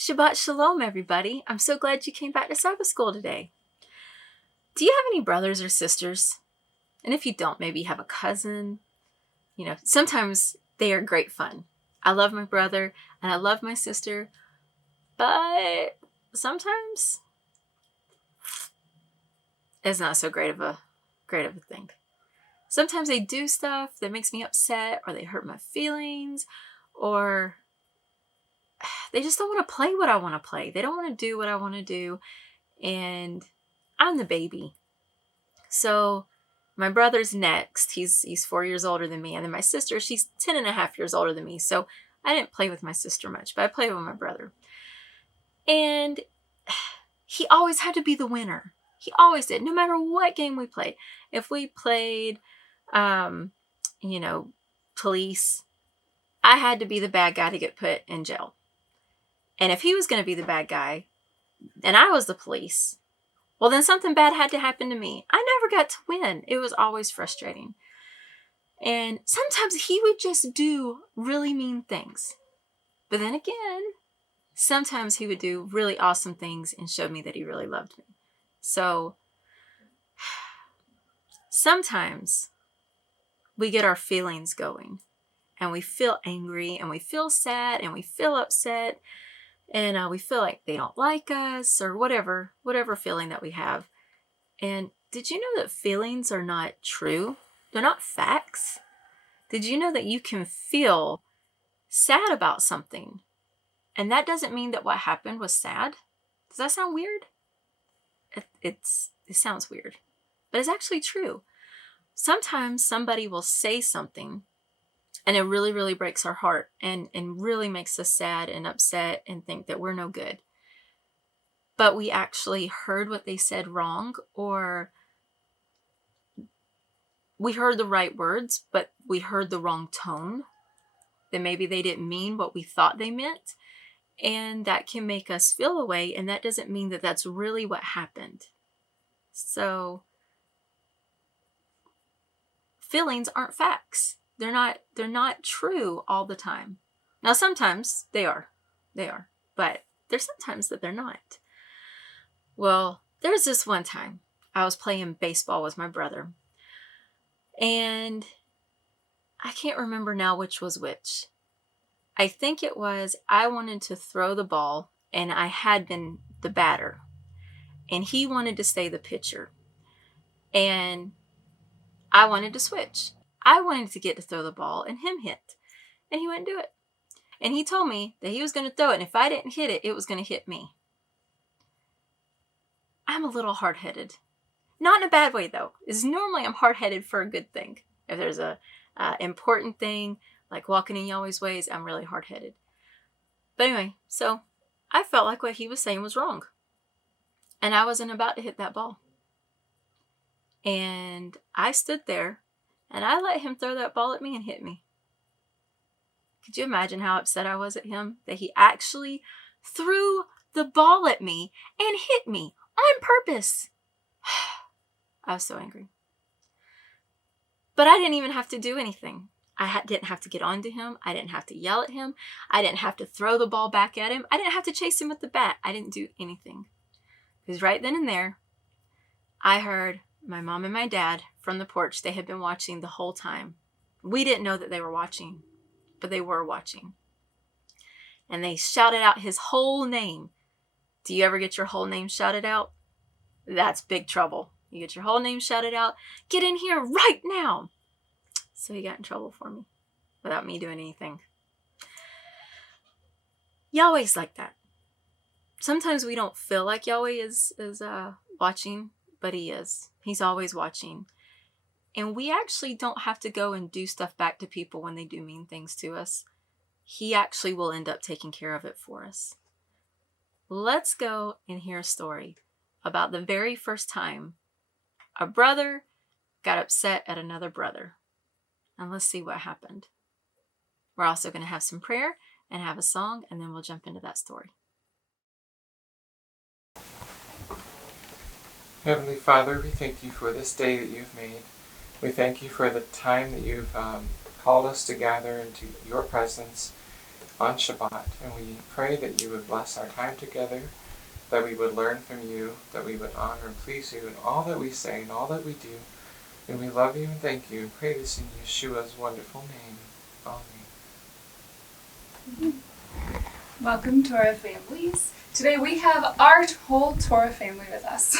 Shabbat Shalom, everybody. I'm so glad you came back to Sabbath school today. Do you have any brothers or sisters? And if you don't, maybe you have a cousin. Sometimes they are great fun. I love my brother and I love my sister, but sometimes it's not so great of a thing. Sometimes they do stuff that makes me upset, or they hurt my feelings, or they just don't want to play what I want to play. They don't want to do what I want to do. And I'm the baby. So my brother's next. He's 4 years older than me. And then my sister, she's 10 and a half years older than me. So I didn't play with my sister much, but I played with my brother. And he always had to be the winner. He always did, no matter what game we played. If we played, police, I had to be the bad guy to get put in jail. And if he was going to be the bad guy and I was the police, well, then something bad had to happen to me. I never got to win. It was always frustrating. And sometimes he would just do really mean things. But then again, sometimes he would do really awesome things and show me that he really loved me. So sometimes we get our feelings going and we feel angry and we feel sad and we feel upset. And we feel like they don't like us, or whatever feeling that we have. And did you know that feelings are not true? They're not facts. Did you know that you can feel sad about something, and that doesn't mean that what happened was sad? Does that sound weird? It sounds weird, but it's actually true. Sometimes somebody will say something and it really, really breaks our heart and really makes us sad and upset and think that we're no good. But we actually heard what they said wrong, or we heard the right words, but we heard the wrong tone. That maybe they didn't mean what we thought they meant. And that can make us feel a way, and that doesn't mean that that's really what happened. So feelings aren't facts. They're not true all the time. Now, sometimes they are, but there's sometimes that they're not. Well, there's this one time I was playing baseball with my brother, and I can't remember now which was which. I think it was I wanted to throw the ball, and I had been the batter, and he wanted to stay the pitcher, and I wanted to switch. I wanted to get to throw the ball and him hit. And he wouldn't do it. And he told me that he was going to throw it. And if I didn't hit it, it was going to hit me. I'm a little hard-headed. Not in a bad way, though. Normally I'm hard-headed for a good thing. If there's a important thing, like walking in Yahweh's ways, I'm really hard-headed. But anyway, so I felt like what he was saying was wrong. And I wasn't about to hit that ball. And I stood there. And I let him throw that ball at me and hit me. Could you imagine how upset I was at him? That he actually threw the ball at me and hit me on purpose. I was so angry. But I didn't even have to do anything. I didn't have to get onto him. I didn't have to yell at him. I didn't have to throw the ball back at him. I didn't have to chase him with the bat. I didn't do anything. Because right then and there, I heard my mom and my dad from the porch. They had been watching the whole time. We didn't know that they were watching, but they were watching. And they shouted out his whole name. Do you ever get your whole name shouted out? That's big trouble. You get your whole name shouted out. Get in here right now. So he got in trouble for me without me doing anything. Yahweh's like that. Sometimes we don't feel like Yahweh is watching, but he is. He's always watching. And we actually don't have to go and do stuff back to people when they do mean things to us. He actually will end up taking care of it for us. Let's go and hear a story about the very first time a brother got upset at another brother. And let's see what happened. We're also going to have some prayer and have a song, and then we'll jump into that story. Heavenly Father, we thank you for this day that you've made. We thank you for the time that you've called us to gather into your presence. on Shabbat. And we pray that you would bless our time together, that we would learn from you, that we would honor and please you in all that we say and all that we do. And we love you and thank you. Pray this in Yeshua's wonderful name. Amen. Welcome to our families. Today we have our whole Torah family with us.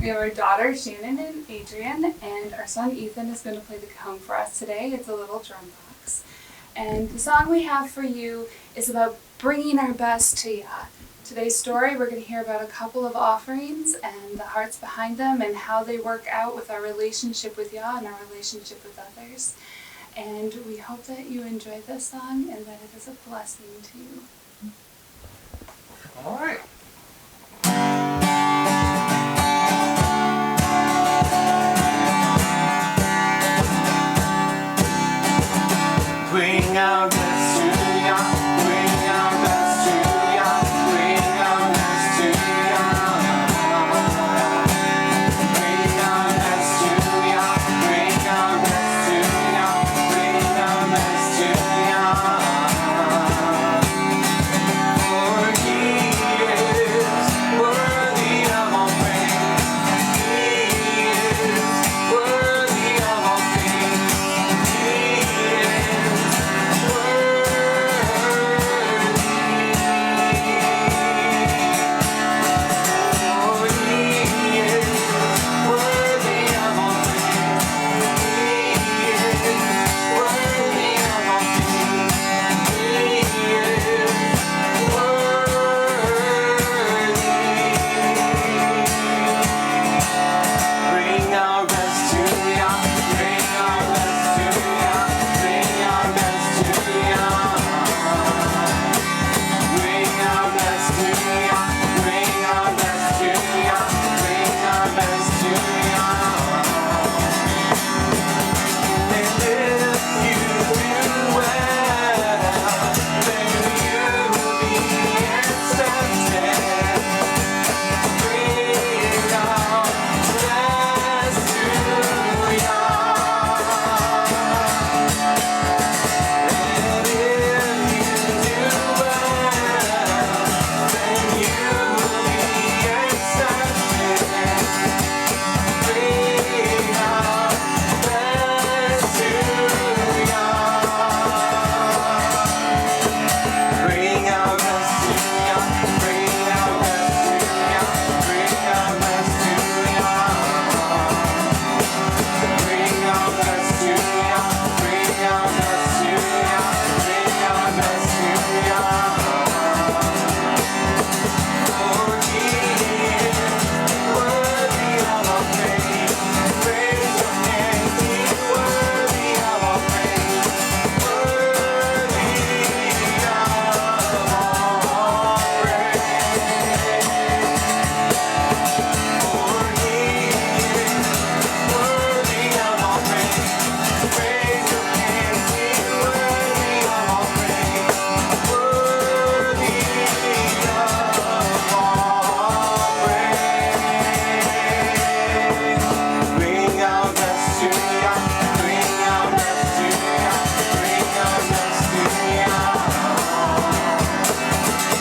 We have our daughter Shannon and Adrian, and our son Ethan is going to play the cajon for us today. It's a little drum box. And the song we have for you is about bringing our best to Yah. Today's story, we're going to hear about a couple of offerings and the hearts behind them and how they work out with our relationship with Yah and our relationship with others. And we hope that you enjoy this song and that it is a blessing to you. All right. Bring our best to Yah, bring our best to Yah, bring our best to Yah. Bring our best to Yah, bring our best to Yah, bring our best to Yah. For He is worthy of all praise. He is worthy of all things. He is bring our best to Yah, bring our best to Yah, bring our best to Yah. Bring our best to Yah, bring our best to Yah, bring our best to Yah. And if you do well, then you'll be accepted. Bring our best to Yah. And if you do well, then you'll be accepted. Bring our best to Yah. Bring our best to Yah, bring our best to Yah, bring our best to Yah. Bring our best to Yah, bring our best to Yah, bring our best to Yah. For He is worthy of all praise. Raise your hands, He is worthy of all praise. Worthy of all praise. For He is worthy of all praise. Raise your hands, He is worthy of all praise. Worthy of all praise. Bring our best to Yah, bring our best to Yah, bring our best to Yah.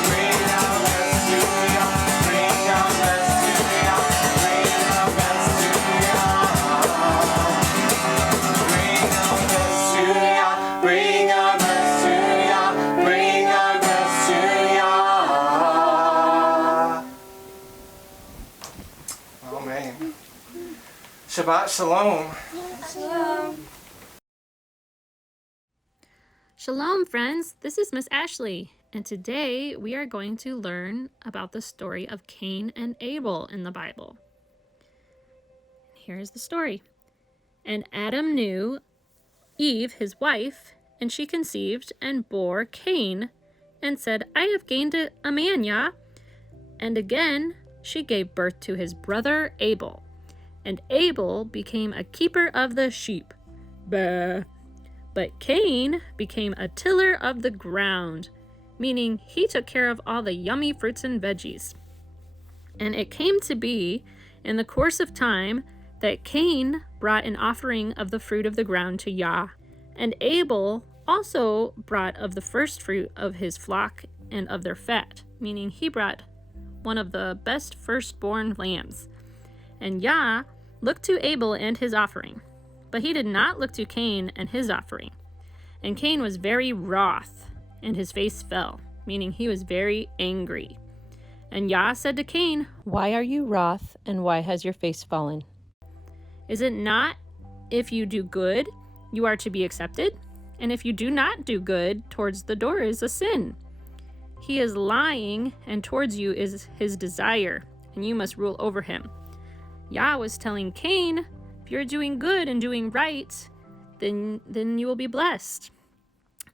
Bring our best to Yah, bring our best to Yah, bring our best to Yah. Bring our best to Yah, bring our best to Yah, bring our best to Yah. Amen. Shabbat Shalom. Shalom, friends. This is Miss Ashley, and today we are going to learn about the story of Cain and Abel in the Bible. Here's the story. And Adam knew Eve, his wife, and she conceived and bore Cain, and said, I have gained a man, Yah. And again she gave birth to his brother Abel. And Abel became a keeper of the sheep. Bah. But Cain became a tiller of the ground, meaning he took care of all the yummy fruits and veggies. And it came to be, in the course of time, that Cain brought an offering of the fruit of the ground to Yah, and Abel also brought of the first fruit of his flock and of their fat, meaning he brought one of the best firstborn lambs. And Yah looked to Abel and his offering, but he did not look to Cain and his offering. And Cain was very wroth, and his face fell, meaning he was very angry. And Yah said to Cain, Why are you wroth, and why has your face fallen? Is it not if you do good, you are to be accepted? And if you do not do good, towards the door is a sin. He is lying, and towards you is his desire, and you must rule over him. Yah was telling Cain, if you're doing good and doing right, then you will be blessed.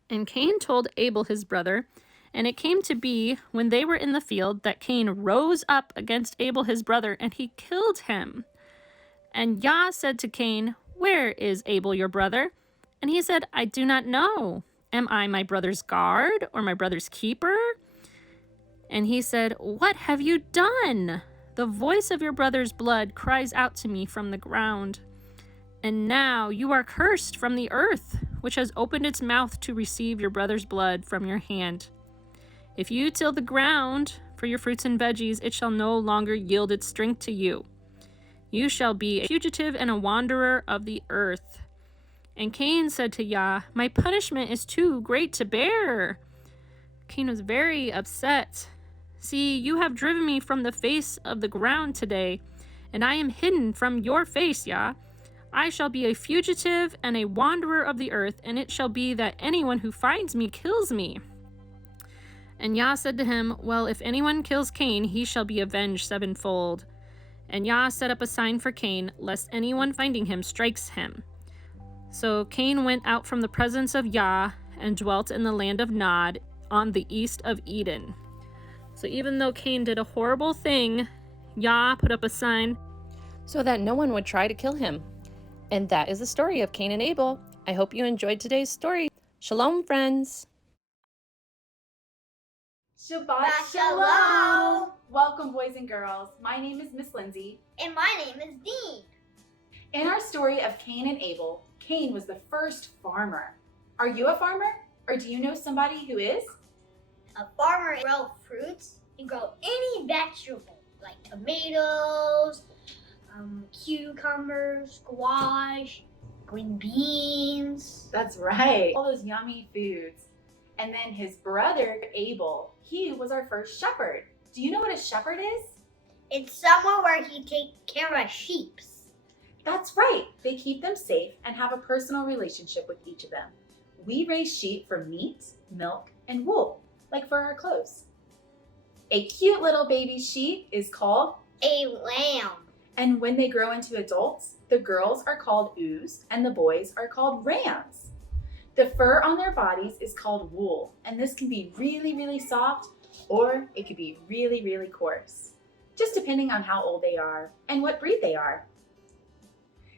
And Cain told Abel his brother, and it came to be, when they were in the field, that Cain rose up against Abel his brother, and he killed him. And Yah said to Cain, Where is Abel your brother? And he said, I do not know. Am I my brother's guard, or my brother's keeper? And he said, What have you done? The voice of your brother's blood cries out to me from the ground. And now you are cursed from the earth, which has opened its mouth to receive your brother's blood from your hand. If you till the ground for your fruits and veggies, it shall no longer yield its strength to you. You shall be a fugitive and a wanderer of the earth. And Cain said to Yah, My punishment is too great to bear. Cain was very upset. See, you have driven me from the face of the ground today, and I am hidden from your face, Yah. I shall be a fugitive and a wanderer of the earth, and it shall be that anyone who finds me kills me. And Yah said to him, Well, if anyone kills Cain, he shall be avenged sevenfold. And Yah set up a sign for Cain, lest anyone finding him strikes him. So Cain went out from the presence of Yah and dwelt in the land of Nod on the east of Eden. So even though Cain did a horrible thing, Yah put up a sign so that no one would try to kill him. And that is the story of Cain and Abel. I hope you enjoyed today's story. Shalom, friends. Shabbat Shalom! Welcome, boys and girls. My name is Miss Lindsay. And my name is Dean. In our story of Cain and Abel, Cain was the first farmer. Are you a farmer? Or do you know somebody who is? A farmer grows fruits and grow any vegetable, like tomatoes, cucumbers, squash, green beans. That's right. All those yummy foods. And then his brother, Abel, he was our first shepherd. Do you know what a shepherd is? It's somewhere where he takes care of sheep. That's right. They keep them safe and have a personal relationship with each of them. We raise sheep for meat, milk, and wool, like for our clothes. A cute little baby sheep is called A lamb. And when they grow into adults, the girls are called ewes and the boys are called rams. The fur on their bodies is called wool, and this can be really, really soft, or it could be really, really coarse, just depending on how old they are and what breed they are.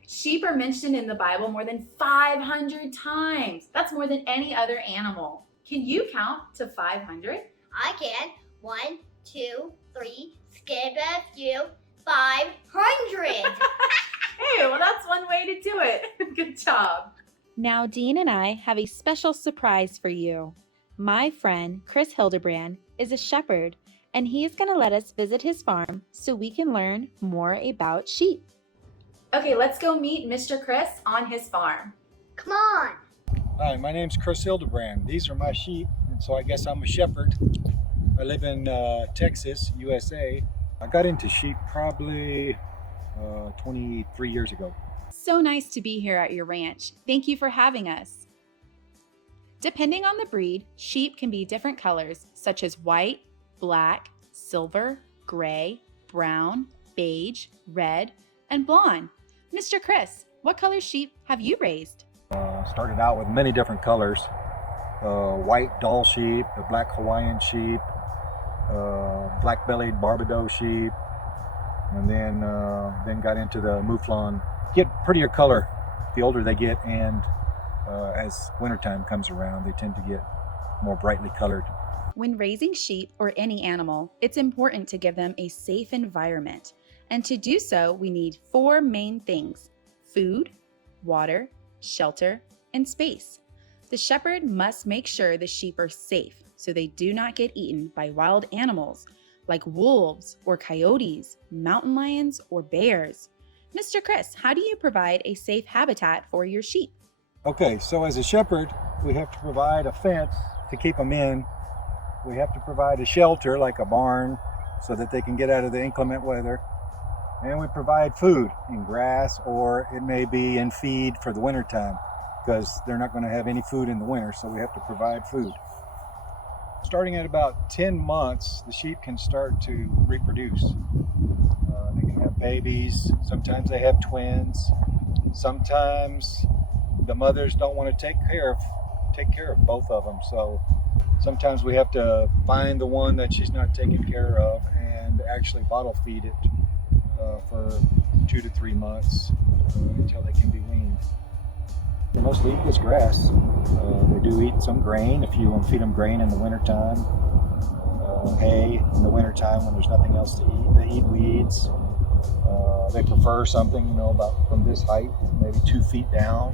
Sheep are mentioned in the Bible more than 500 times. That's more than any other animal. Can you count to 500? I can. 1, 2, 3, skip a few, 500. Hey, well, that's one way to do it. Good job. Now, Dean and I have a special surprise for you. My friend, Chris Hildebrand, is a shepherd, and he is going to let us visit his farm so we can learn more about sheep. Okay, let's go meet Mr. Chris on his farm. Come on. Hi, my name's Chris Hildebrand. These are my sheep, and so I guess I'm a shepherd. I live in Texas, USA. I got into sheep probably 23 years ago. So nice to be here at your ranch. Thank you for having us. Depending on the breed, sheep can be different colors, such as white, black, silver, gray, brown, beige, red, and blonde. Mr. Chris, what color sheep have you raised? Started out with many different colors. White Dall sheep, the black Hawaiian sheep, black-bellied Barbados sheep, and then got into the Mouflon. Get prettier color the older they get, and as wintertime comes around, they tend to get more brightly colored. When raising sheep or any animal, it's important to give them a safe environment. And to do so, we need 4 main things: food, water, shelter, and space. The shepherd must make sure the sheep are safe so they do not get eaten by wild animals like wolves or coyotes, mountain lions, or bears. Mr. Chris, how do you provide a safe habitat for your sheep? Okay, so as a shepherd, we have to provide a fence to keep them in. We have to provide a shelter like a barn so that they can get out of the inclement weather. And we provide food in grass, or it may be in feed for the wintertime because they're not going to have any food in the winter, so we have to provide food. Starting at about 10 months, the sheep can start to reproduce. They can have babies. Sometimes they have twins. Sometimes the mothers don't want to take care of both of them. So sometimes we have to find the one that she's not taking care of and actually bottle feed it for 2 to 3 months until they can be weaned. They mostly eat this grass. They do eat some grain if you feed them grain in the wintertime. Hay in the wintertime when there's nothing else to eat. They eat weeds. They prefer something, about from this height, maybe 2 feet down,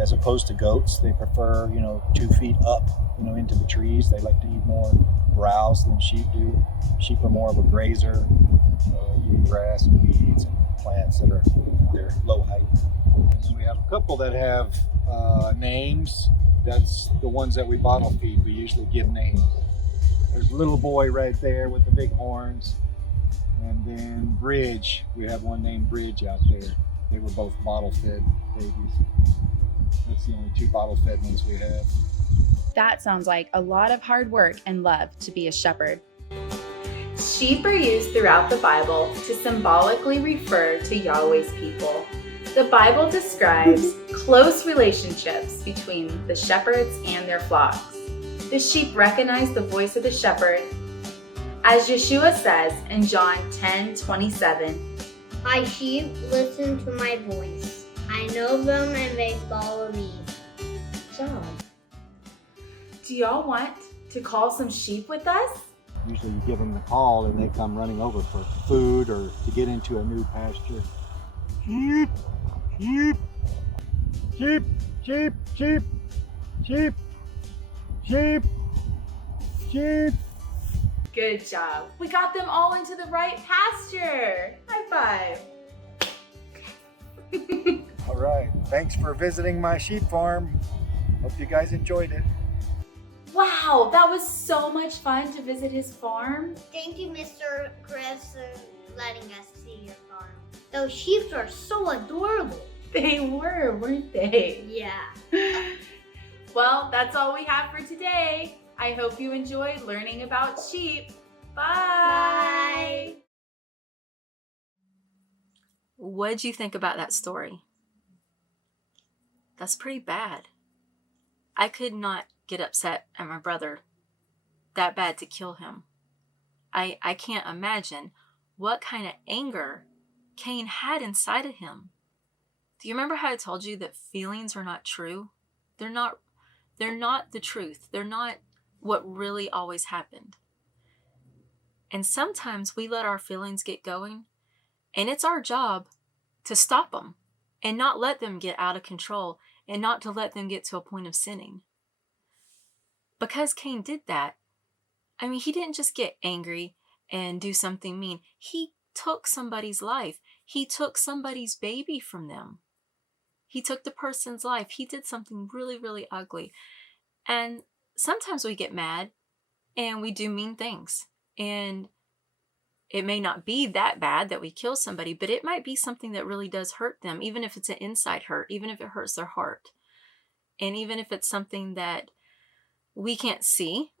as opposed to goats. They prefer, 2 feet up, into the trees. They like to eat more browse than sheep do. Sheep are more of a grazer, eating grass and weeds and plants that are their low height. And then we have a couple that have names. That's the ones that we bottle feed. We usually give names. There's Little Boy right there with the big horns. And then Bridge. We have one named Bridge out there. They were both bottle fed babies. That's the only 2 bottle fed ones we have. That sounds like a lot of hard work and love to be a shepherd. Sheep are used throughout the Bible to symbolically refer to Yahweh's people. The Bible describes close relationships between the shepherds and their flocks. The sheep recognize the voice of the shepherd. As Yeshua says in John 10:27, My sheep listen to my voice. I know them and they follow me. John. Do y'all want to call some sheep with us? Usually you give them the call and they come running over for food or to get into a new pasture. Sheep, sheep, sheep, sheep, sheep, sheep, sheep, sheep. Good job. We got them all into the right pasture. High five. All right, thanks for visiting my sheep farm. Hope you guys enjoyed it. Wow, that was so much fun to visit his farm. Thank you, Mr. Chris, for letting us see your farm. Those sheep are so adorable. They were, weren't they? Yeah. Well, that's all we have for today. I hope you enjoyed learning about sheep. Bye. What'd you think about that story? That's pretty bad. I could not get upset at my brother that bad to kill him. I can't imagine what kind of anger Cain had inside of him. Do you remember how I told you that feelings are not true? They're not the truth. They're not what really always happened. And sometimes we let our feelings get going, and it's our job to stop them and not let them get out of control and not to let them get to a point of sinning. Because Cain did that, he didn't just get angry and do something mean. He took somebody's life. He took somebody's baby from them. He took the person's life. He did something really, really ugly. And sometimes we get mad and we do mean things. And it may not be that bad that we kill somebody, but it might be something that really does hurt them, even if it's an inside hurt, even if it hurts their heart. And even if it's something that we can't see,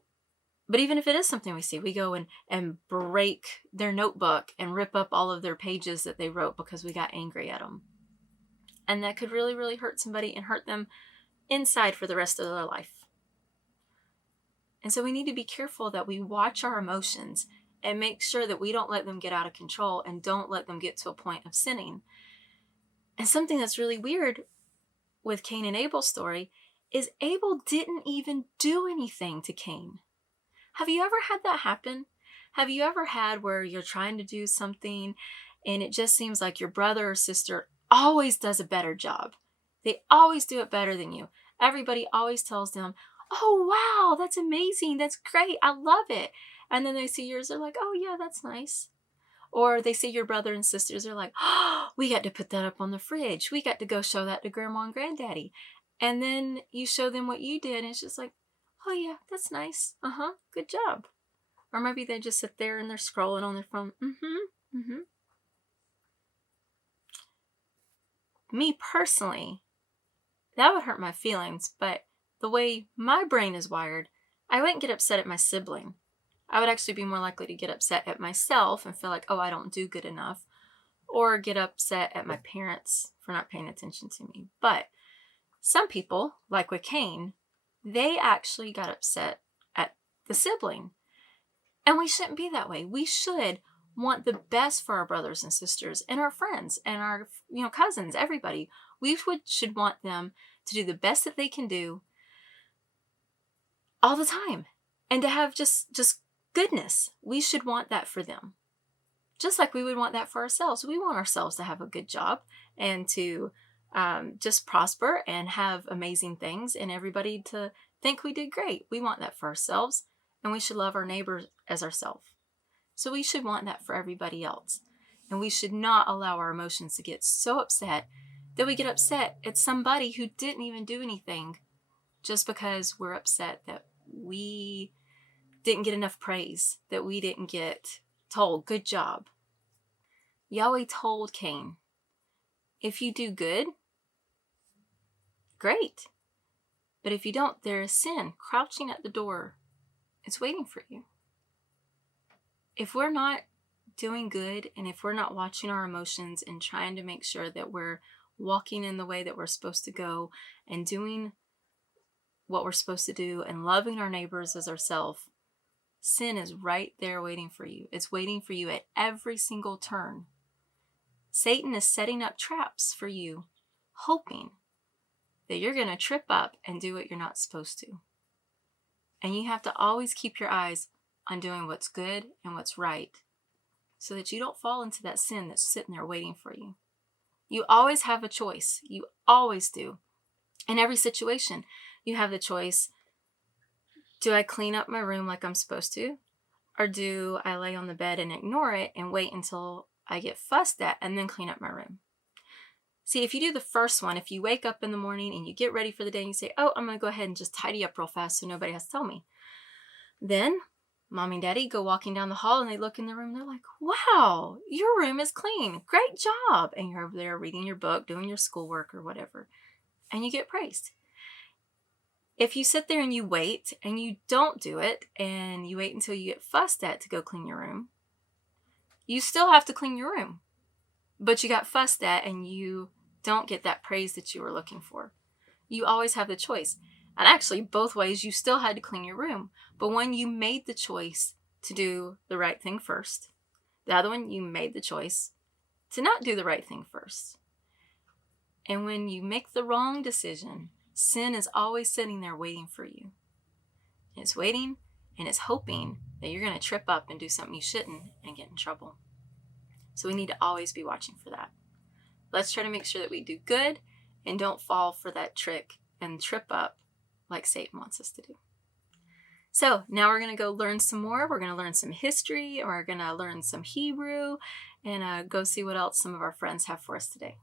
but even if it is something we see, we go and break their notebook and rip up all of their pages that they wrote because we got angry at them. And that could really, really hurt somebody and hurt them inside for the rest of their life. And so we need to be careful that we watch our emotions and make sure that we don't let them get out of control and don't let them get to a point of sinning. And something that's really weird with Cain and Abel's story is Abel didn't even do anything to Cain. Have you ever had that happen? Have you ever had where you're trying to do something and it just seems like your brother or sister always does a better job? They always do it better than you. everybody always tells them, oh, wow, that's amazing. That's great. I love it. And then they see yours, they're like, oh, yeah, that's nice. Or they see your brother and sisters, they're like, oh, we got to put that up on the fridge. We got to go show that to grandma and granddaddy. And then you show them what you did, and it's just like, oh, yeah, that's nice. Good job. Or maybe they just sit there and they're scrolling on their phone. Me personally, that would hurt my feelings, but the way my brain is wired, I wouldn't get upset at my sibling. I would actually be more likely to get upset at myself and feel like, oh, I don't do good enough, or get upset at my parents for not paying attention to me. But some people, like with Cain, they actually got upset at the sibling. And we shouldn't be that way. We should want the best for our brothers and sisters and our friends and our cousins, everybody. We should want them to do the best that they can do all the time, and to have just goodness. We should want that for them, just like we would want that for ourselves. We want ourselves to have a good job and to just prosper and have amazing things, and everybody to think we did great. We want that for ourselves, and we should love our neighbors as ourselves. So we should want that for everybody else. And we should not allow our emotions to get so upset that we get upset at somebody who didn't even do anything, just because we're upset that we didn't get enough praise, that we didn't get told, good job. Yahweh told Cain, if you do good, great. But if you don't, there is sin crouching at the door. It's waiting for you. If we're not doing good, and if we're not watching our emotions and trying to make sure that we're walking in the way that we're supposed to go and doing what we're supposed to do and loving our neighbors as ourselves, sin is right there waiting for you. It's waiting for you at every single turn. Satan is setting up traps for you, hoping that you're going to trip up and do what you're not supposed to. And you have to always keep your eyes on doing what's good and what's right, so that you don't fall into that sin that's sitting there waiting for you. You always have a choice. You always do. In every situation, you have the choice. Do I clean up my room like I'm supposed to? Or do I lay on the bed and ignore it and wait until I get fussed at and then clean up my room? See, if you do the first one, if you wake up in the morning and you get ready for the day and you say, oh, I'm going to go ahead and just tidy up real fast so nobody has to tell me. Then Mommy and Daddy go walking down the hall and they look in the room and they're like, wow, your room is clean. Great job. And you're over there reading your book, doing your schoolwork or whatever. And you get praised. If you sit there and you wait and you don't do it and you wait until you get fussed at to go clean your room, you still have to clean your room. But you got fussed at and you don't get that praise that you were looking for. You always have the choice. And actually, both ways, you still had to clean your room. But when you made the choice to do the right thing first, the other one, you made the choice to not do the right thing first. And when you make the wrong decision, sin is always sitting there waiting for you. And it's waiting and it's hoping that you're going to trip up and do something you shouldn't and get in trouble. So we need to always be watching for that. Let's try to make sure that we do good and don't fall for that trick and trip up like Satan wants us to do. So now we're going to go learn some more. We're going to learn some history, or we're going to learn some Hebrew, and go see what else some of our friends have for us today.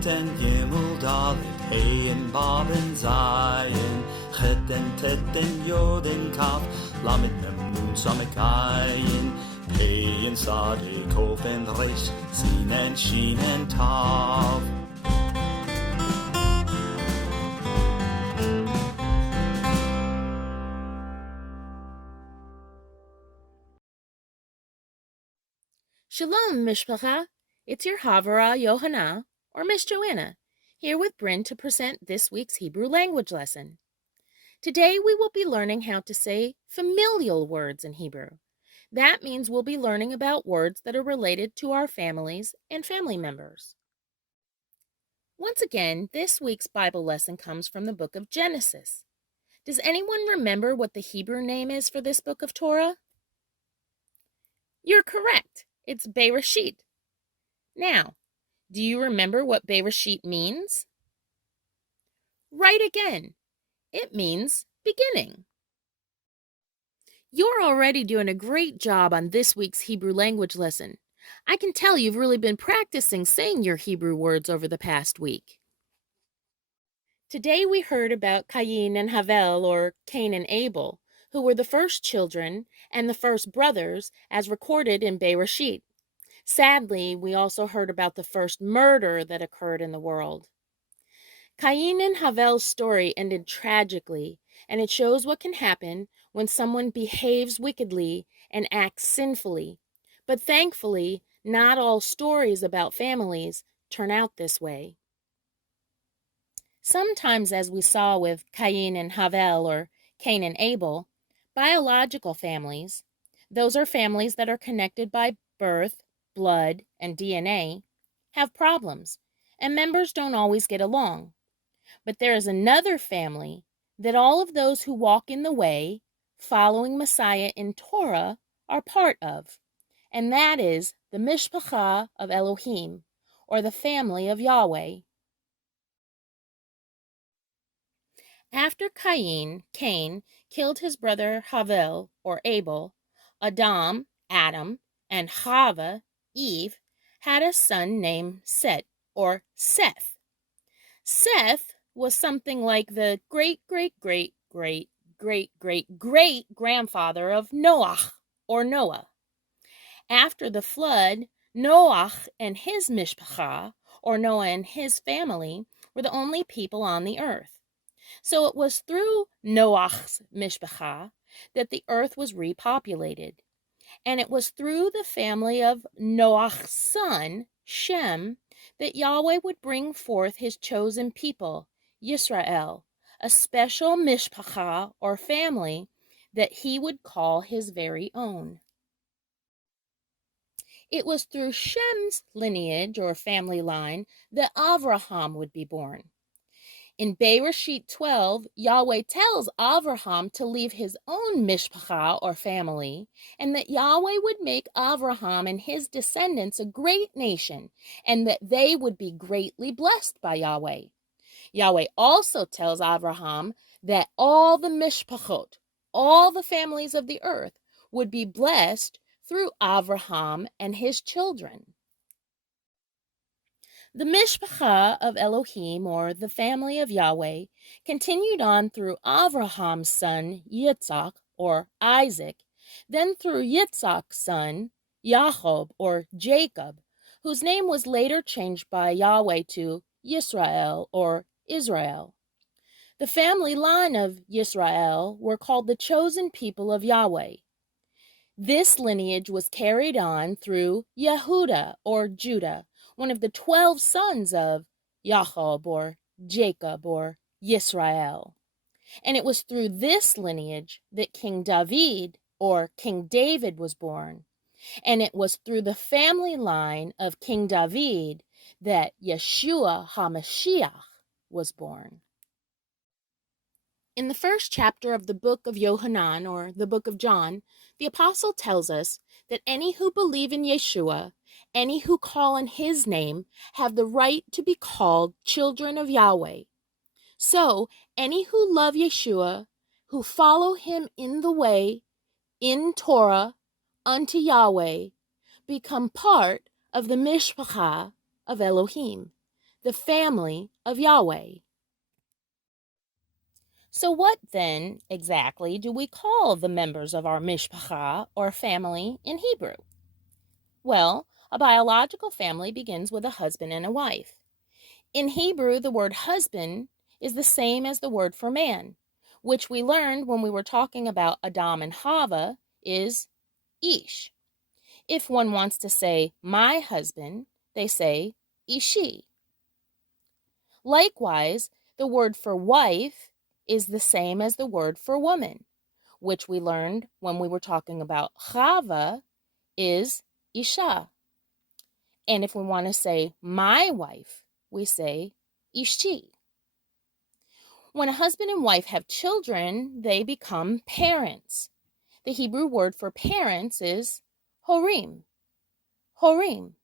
Ten Gimel Dalet Hey and Bob and Zion Chet and Tet and Yod and Kaf Lamed Mem Nun Samek Ayin Pei and Sade Kof and Resh Sin and Shin and Tav Shalom, Mishpacha. It's your Havara Yohana, or Miss Joanna, here with Bryn to present this week's Hebrew language lesson. Today we will be learning how to say familial words in Hebrew. That means we'll be learning about words that are related to our families and family members. Once again, this week's Bible lesson comes from the book of Genesis. Does anyone remember what the Hebrew name is for this book of Torah? You're correct. It's Bereshit. Now, do you remember what Bereshit means? Right again. It means beginning. You're already doing a great job on this week's Hebrew language lesson. I can tell you've really been practicing saying your Hebrew words over the past week. Today we heard about Cain and Havel, or Cain and Abel, who were the first children and the first brothers as recorded in Bereshit. Sadly, we also heard about the first murder that occurred in the world. Cain and Havel's story ended tragically, and it shows what can happen when someone behaves wickedly and acts sinfully. But thankfully, not all stories about families turn out this way. Sometimes, as we saw with Cain and Havel, or Cain and Abel, biological families, those are families that are connected by birth, blood, and DNA, have problems, and members don't always get along. But there is another family that all of those who walk in the way, following Messiah in Torah, are part of, and that is the Mishpacha of Elohim, or the family of Yahweh. After Cain killed his brother Havel, or Abel, Adam, and Chava, Eve, had a son named Set, or Seth. Seth was something like the great-great-great-great-great-great-grandfather of Noach, or Noah. After the flood, Noach and his mishpacha, or Noah and his family, were the only people on the earth. So it was through Noach's mishpacha that the earth was repopulated. And it was through the family of Noach's son, Shem, that Yahweh would bring forth his chosen people, Yisrael, a special mishpacha, or family, that he would call his very own. It was through Shem's lineage, or family line, that Avraham would be born. In Bereshit 12, Yahweh tells Avraham to leave his own mishpacha, or family, and that Yahweh would make Avraham and his descendants a great nation, and that they would be greatly blessed by Yahweh. Yahweh also tells Avraham that all the mishpachot, all the families of the earth, would be blessed through Avraham and his children. The Mishpacha of Elohim, or the family of Yahweh, continued on through Avraham's son Yitzhak, or Isaac, then through Yitzhak's son Jacob, or Jacob, whose name was later changed by Yahweh to Yisrael, or Israel. The family line of Yisrael were called the chosen people of Yahweh. This lineage was carried on through Yehuda, or Judah, one of the 12 sons of Jacob, or Jacob, or Yisrael. And it was through this lineage that King David, or King David, was born. And it was through the family line of King David that Yeshua HaMashiach was born. In the first chapter of the book of Yohanan, or the book of John, the apostle tells us that any who believe in Yeshua, any who call on his name, have the right to be called children of Yahweh. So, any who love Yeshua, who follow him in the way, in Torah, unto Yahweh, become part of the Mishpacha of Elohim, the family of Yahweh. So what then exactly do we call the members of our mishpacha, or family, in Hebrew? Well, a biological family begins with a husband and a wife. In Hebrew, the word husband is the same as the word for man, which we learned when we were talking about Adam and Chava is ish. If one wants to say my husband, they say ishi. Likewise, the word for wife is the same as the word for woman, which we learned when we were talking about Chava is isha. And if we want to say my wife, we say ishti. When a husband and wife have children, they become parents. The Hebrew word for parents is horim. Horim.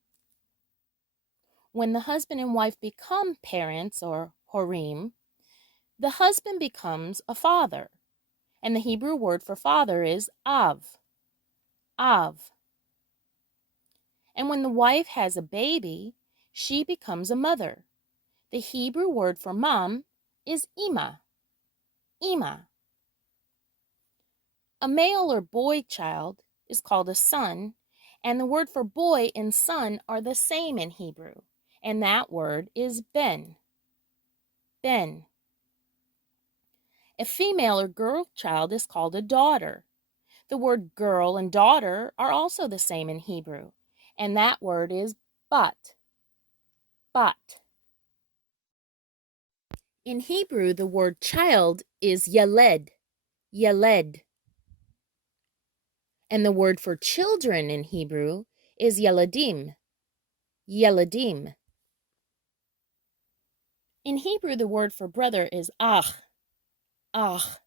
When the husband and wife become parents, or horim, the husband becomes a father. And the Hebrew word for father is av. Av. And when the wife has a baby, she becomes a mother. The Hebrew word for mom is ima. Ima. A male or boy child is called a son, and the word for boy and son are the same in Hebrew, and that word is ben. Ben. A female or girl child is called a daughter. The word girl and daughter are also the same in Hebrew, and that word is bat. Bat. In Hebrew, the word child is yaled. Yaled. And the word for children in Hebrew is yeladim. Yeladim. In Hebrew, the word for brother is ach. Ach.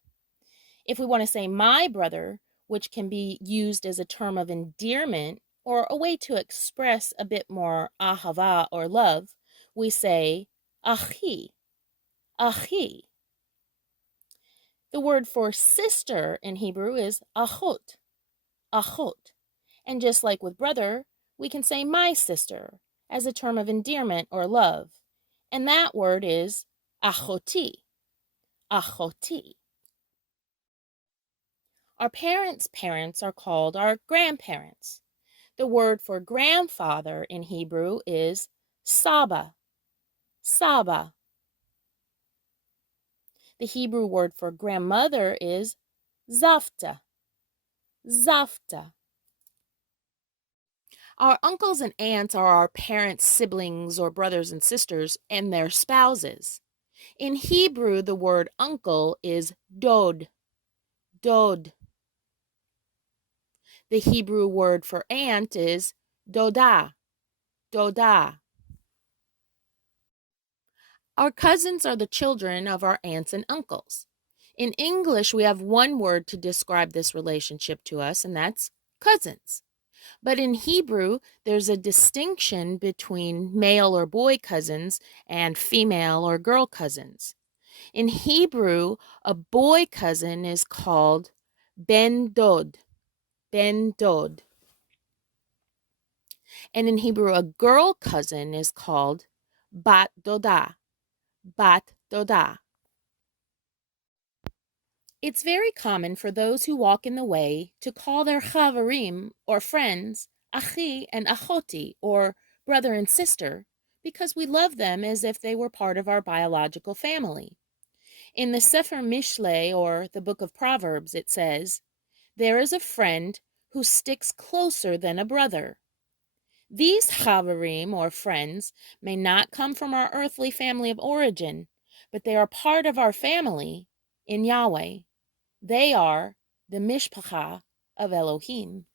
If we want to say my brother, which can be used as a term of endearment or a way to express a bit more ahava or love, we say achi. Achi. The word for sister in Hebrew is achot. Achot. And just like with brother, we can say my sister as a term of endearment or love. And that word is achoti. Achoti. Our parents' parents are called our grandparents. The word for grandfather in Hebrew is saba. Saba. The Hebrew word for grandmother is zafta. Zafta. Our uncles and aunts are our parents' siblings or brothers and sisters and their spouses. In Hebrew, the word uncle is dod. Dod. The Hebrew word for aunt is doda. Doda. Our cousins are the children of our aunts and uncles. In English, we have one word to describe this relationship to us, and that's cousins. But in Hebrew, there's a distinction between male or boy cousins and female or girl cousins. In Hebrew, a boy cousin is called ben dod. Ben dod. And in Hebrew, a girl cousin is called bat doda. Bat doda. It's very common for those who walk in the way to call their chavarim, or friends, achi and achoti, or brother and sister, because we love them as if they were part of our biological family. In the Sefer Mishlei, or the Book of Proverbs, it says, "There is a friend who sticks closer than a brother." These chavarim, or friends, may not come from our earthly family of origin, but they are part of our family in Yahweh. They are the mishpacha of Elohim.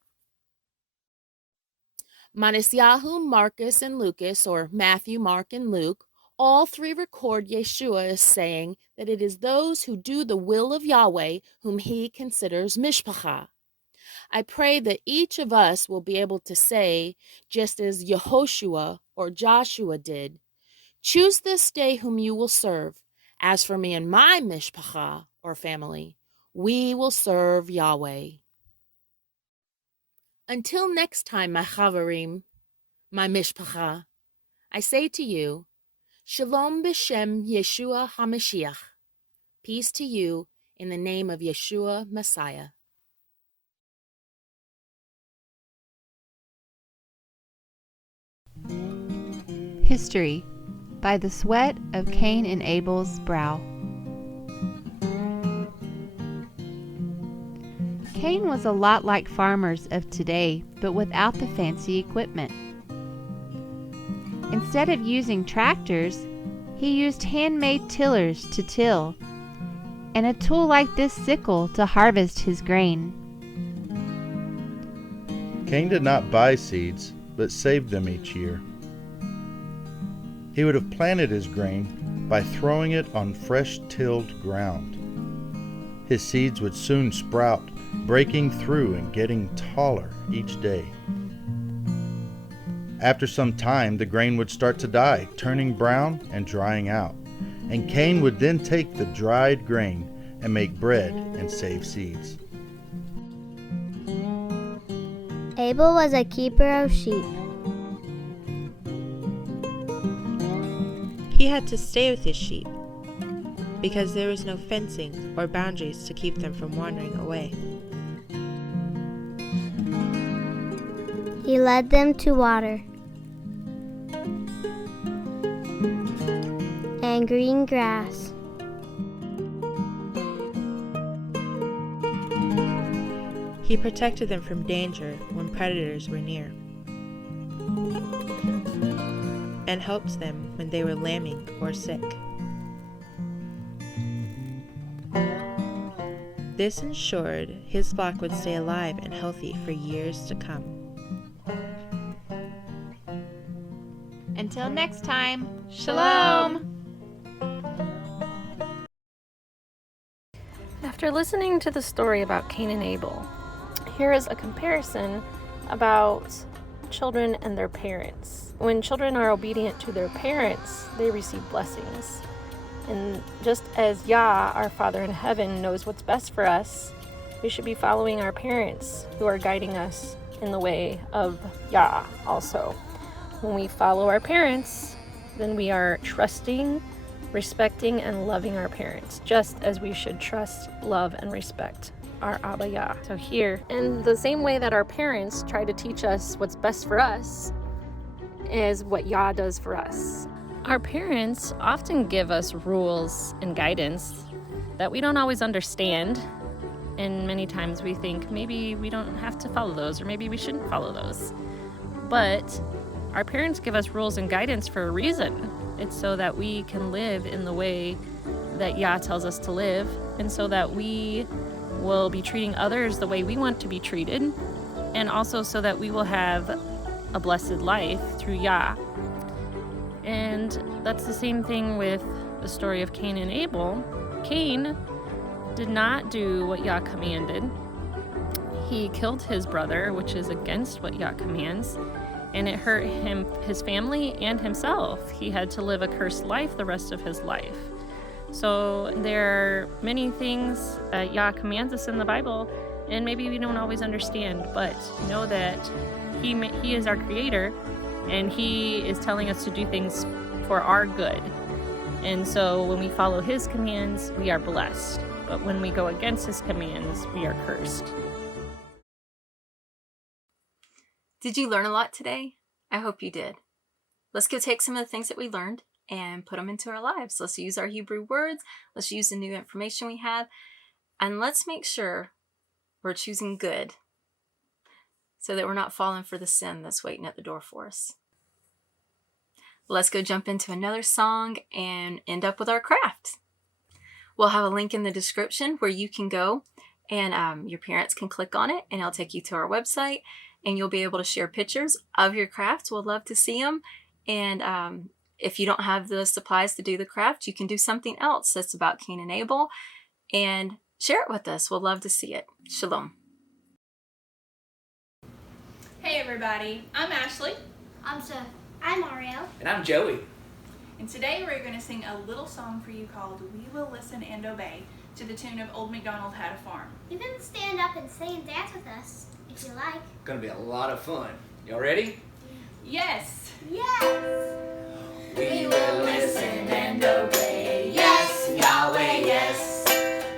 Manisyahu, Marcus, and Lucas, or Matthew, Mark, and Luke, all three record Yeshua as saying that it is those who do the will of Yahweh whom he considers mishpacha. I pray that each of us will be able to say, just as Yehoshua or Joshua did, "Choose this day whom you will serve. As for me and my mishpacha, or family, we will serve Yahweh." Until next time, my chavarim, my mishpacha, I say to you, Shalom b'shem Yeshua HaMashiach. Peace to you in the name of Yeshua Messiah. History by the sweat of Cain and Abel's brow. Cain was a lot like farmers of today, but without the fancy equipment. Instead of using tractors, he used handmade tillers to till, and a tool like this sickle to harvest his grain. Cain did not buy seeds, but saved them each year. He would have planted his grain by throwing it on fresh tilled ground. His seeds would soon sprout, breaking through and getting taller each day. After some time, the grain would start to die, turning brown and drying out. And Cain would then take the dried grain and make bread and save seeds. Abel was a keeper of sheep. He had to stay with his sheep because there was no fencing or boundaries to keep them from wandering away. He led them to water and green grass. He protected them from danger when predators were near, and helped them when they were lambing or sick. This ensured his flock would stay alive and healthy for years to come. Until next time, Shalom! After listening to the story about Cain and Abel, here is a comparison about children and their parents. When children are obedient to their parents, they receive blessings. And just as Yah, our Father in heaven, knows what's best for us, we should be following our parents who are guiding us in the way of Yah also. When we follow our parents, then we are trusting, respecting, and loving our parents, just as we should trust, love, and respect our Abba Yah. So here, in the same way that our parents try to teach us what's best for us, is what Yah does for us. Our parents often give us rules and guidance that we don't always understand, and many times we think maybe we don't have to follow those, or maybe we shouldn't follow those. But our parents give us rules and guidance for a reason. It's so that we can live in the way that Yah tells us to live, and so that we will be treating others the way we want to be treated, and also so that we will have a blessed life through Yah. And that's the same thing with the story of Cain and Abel. Cain did not do what Yah commanded. He killed his brother, which is against what Yah commands, and it hurt him, his family, and himself. He had to live a cursed life the rest of his life. So there are many things that Yah commands us in the Bible, and maybe we don't always understand, but know that He is our creator, and He is telling us to do things for our good. And so when we follow His commands, we are blessed. But when we go against His commands, we are cursed. Did you learn a lot today? I hope you did. Let's go take some of the things that we learned and put them into our lives. Let's use our Hebrew words. Let's use the new information we have. And let's make sure we're choosing good so that we're not falling for the sin that's waiting at the door for us. Let's go jump into another song and end up with our craft. We'll have a link in the description where you can go and your parents can click on it, and it'll take you to our website, and you'll be able to share pictures of your craft. We'll love to see them. And if you don't have the supplies to do the craft, you can do something else that's about Cain and Abel and share it with us. We'll love to see it. Shalom. Hey everybody, I'm Ashley. I'm Seth. I'm Mario. And I'm Joey. And today we're going to sing a little song for you called We Will Listen and Obey to the tune of Old MacDonald Had a Farm. You can stand up and sing and dance with us if you like. Gonna be a lot of fun. Y'all ready? Yes! Yes! We will listen and obey. Yes, Yahweh, yes.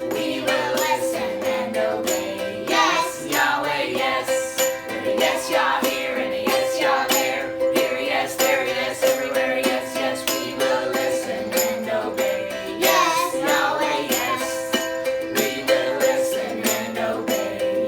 We will listen and obey. Yes, Yahweh, yes. And a yes, Yah here, and a yes, Yah there. Here, yes, there, yes, everywhere, yes, yes. We will listen and obey. Yes, Yahweh, yes. We will listen and obey.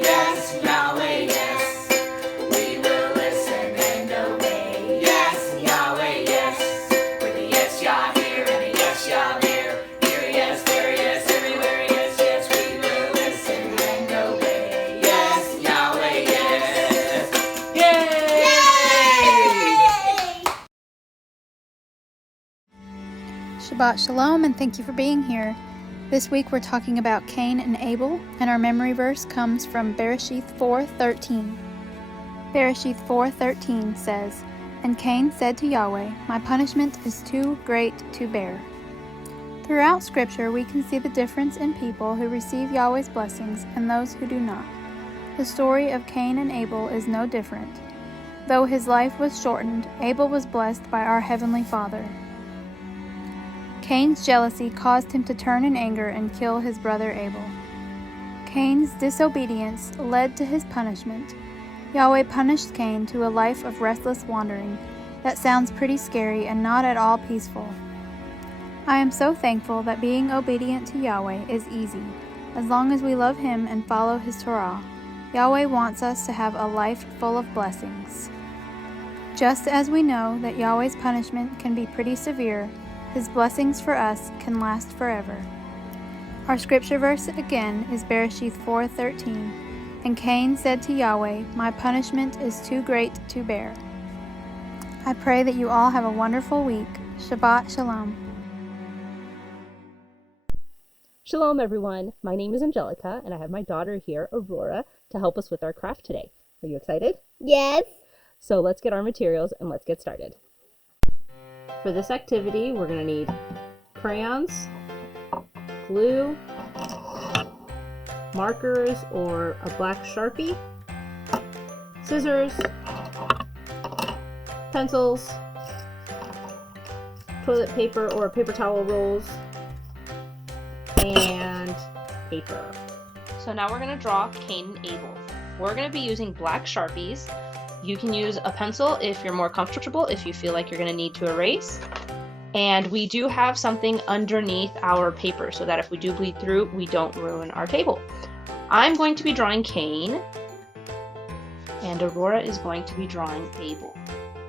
Shabbat Shalom, and thank you for being here. This week we're talking about Cain and Abel, and our memory verse comes from Bereshith 4:13. Bereshith 4:13 says, "And Cain said to Yahweh, My punishment is too great to bear." Throughout Scripture, we can see the difference in people who receive Yahweh's blessings and those who do not. The story of Cain and Abel is no different. Though his life was shortened, Abel was blessed by our Heavenly Father. Cain's jealousy caused him to turn in anger and kill his brother Abel. Cain's disobedience led to his punishment. Yahweh punished Cain to a life of restless wandering. That sounds pretty scary and not at all peaceful. I am so thankful that being obedient to Yahweh is easy, as long as we love Him and follow His Torah. Yahweh wants us to have a life full of blessings. Just as we know that Yahweh's punishment can be pretty severe, His blessings for us can last forever. Our scripture verse again is Bereshith 4:13. And Cain said to Yahweh, My punishment is too great to bear. I pray that you all have a wonderful week. Shabbat Shalom. Shalom, everyone. My name is Angelica, and I have my daughter here, Aurora, to help us with our craft today. Are you excited? Yes. So let's get our materials and let's get started. For this activity, we're going to need crayons, glue, markers or a black sharpie, scissors, pencils, toilet paper or paper towel rolls, and paper. So now we're going to draw Cain and Abel. We're going to be using black Sharpies. You can use a pencil if you're more comfortable, if you feel like you're going to need to erase. And we do have something underneath our paper so that if we do bleed through, we don't ruin our table. I'm going to be drawing Cain, and Aurora is going to be drawing Abel.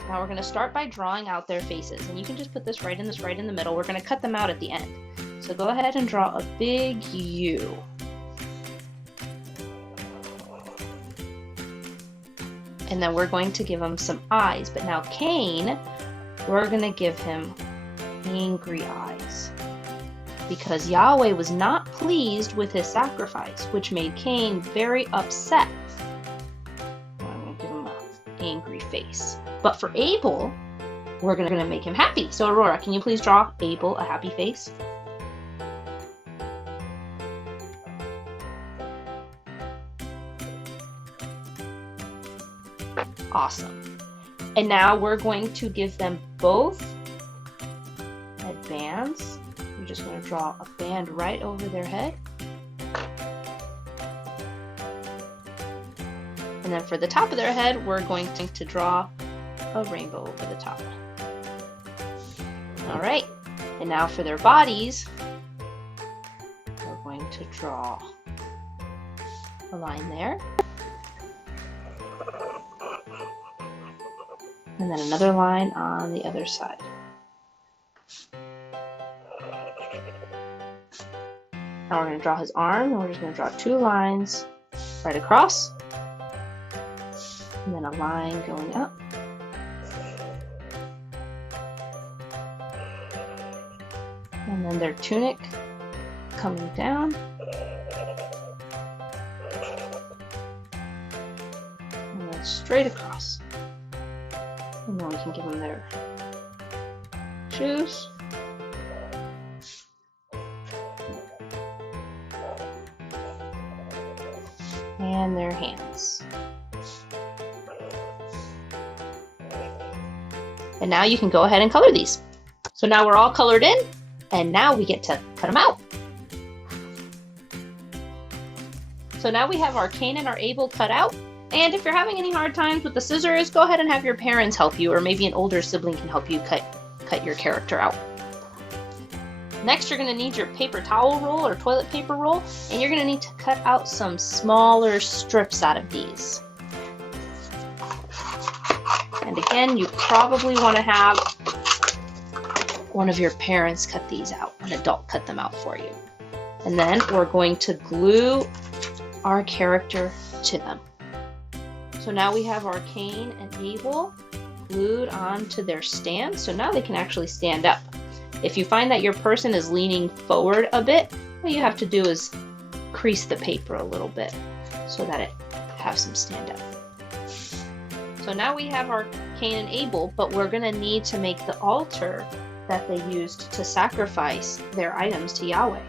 Now we're going to start by drawing out their faces, and you can just put this right in the middle. We're going to cut them out at the end. So go ahead and draw a big U. And then we're going to give him some eyes. But now Cain, we're going to give him angry eyes, because Yahweh was not pleased with his sacrifice, which made Cain very upset. I'm going to give him an angry face. But for Abel, we're going to make him happy. So Aurora, can you please draw Abel a happy face? Awesome. And now we're going to give them both headbands. We're just going to draw a band right over their head. And then for the top of their head, we're going to draw a rainbow over the top. All right. And now for their bodies, we're going to draw a line there. And then another line on the other side. Now we're going to draw his arm, and we're just going to draw 2 lines right across, and then a line going up. And then their tunic coming down. And then straight across. And then we can give them their shoes. And their hands. And now you can go ahead and color these. So now we're all colored in, and now we get to cut them out. So now we have our Cain and our Abel cut out. And if you're having any hard times with the scissors, go ahead and have your parents help you, or maybe an older sibling can help you cut your character out. Next, you're going to need your paper towel roll or toilet paper roll, and you're going to need to cut out some smaller strips out of these. And again, you probably want to have one of your parents cut these out, an adult cut them out for you. And then we're going to glue our character to them. So now we have our Cain and Abel glued onto their stand, so now they can actually stand up. If you find that your person is leaning forward a bit, what you have to do is crease the paper a little bit so that it has some stand up. So now we have our Cain and Abel, but we're going to need to make the altar that they used to sacrifice their items to Yahweh.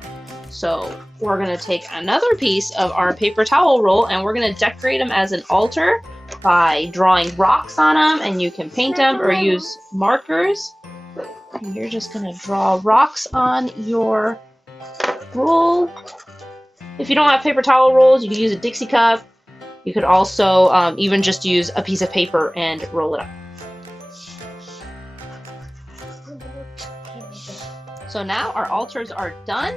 So we're going to take another piece of our paper towel roll and we're going to decorate them as an altar by drawing rocks on them, and you can paint them or use markers. And you're just going to draw rocks on your roll. If you don't have paper towel rolls, you can use a Dixie cup. You could also even just use a piece of paper and roll it up. So now our altars are done,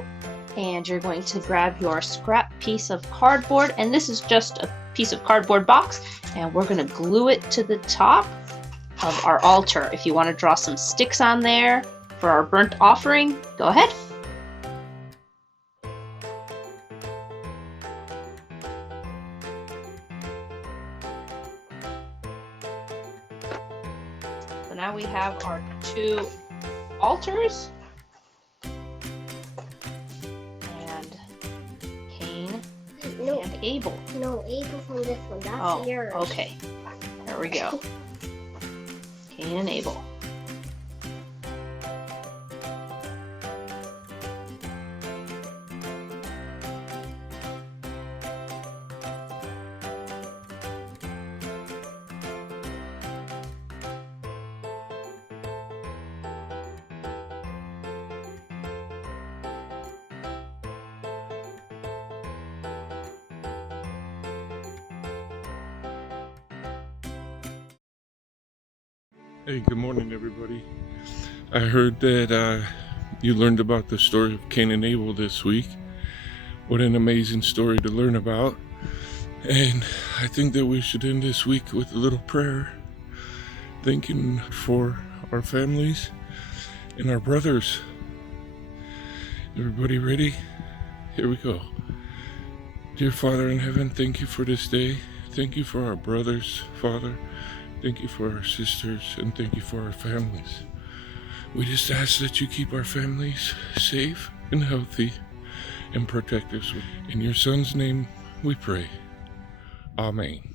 and you're going to grab your scrap piece of cardboard, and this is just a piece of cardboard box, and we're going to glue it to the top of our altar. If you want to draw some sticks on there for our burnt offering, go ahead. So now we have our two altars. And Cain and Abel. No, Abel from this one. That's yours. Okay. There we go. Cain and Abel. Hey, good morning, everybody. I heard that you learned about the story of Cain and Abel this week. What an amazing story to learn about. And I think that we should end this week with a little prayer, thanking for our families and our brothers. Everybody ready? Here we go. Dear Father in heaven, thank you for this day. Thank you for our brothers, Father. Thank you for our sisters, and thank you for our families. We just ask that you keep our families safe and healthy and protect us. In your Son's name we pray. Amen.